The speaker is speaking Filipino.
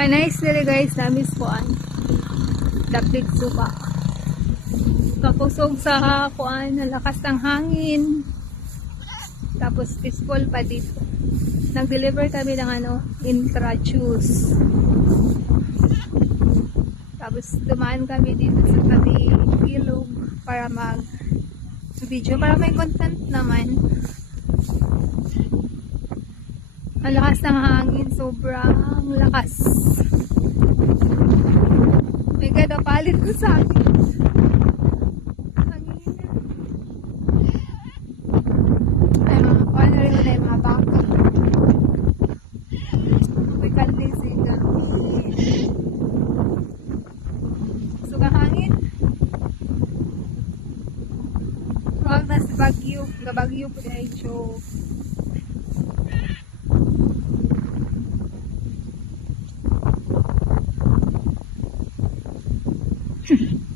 Kanais dili guys, namis kuan. Daplig suka. Kakusog sa kuan, nalakas ng hangin. Tapos peaceful pa dito. Nag-deliver kami ng ano, intra juice. Tapos dumaan kami dito sa tabi ilog para mag video para may content naman. Ang lakas ng hangin, sobrang lakas. Hangin. Huwag na si Bagyo. Gabagyo po dahil show. Mm-hmm.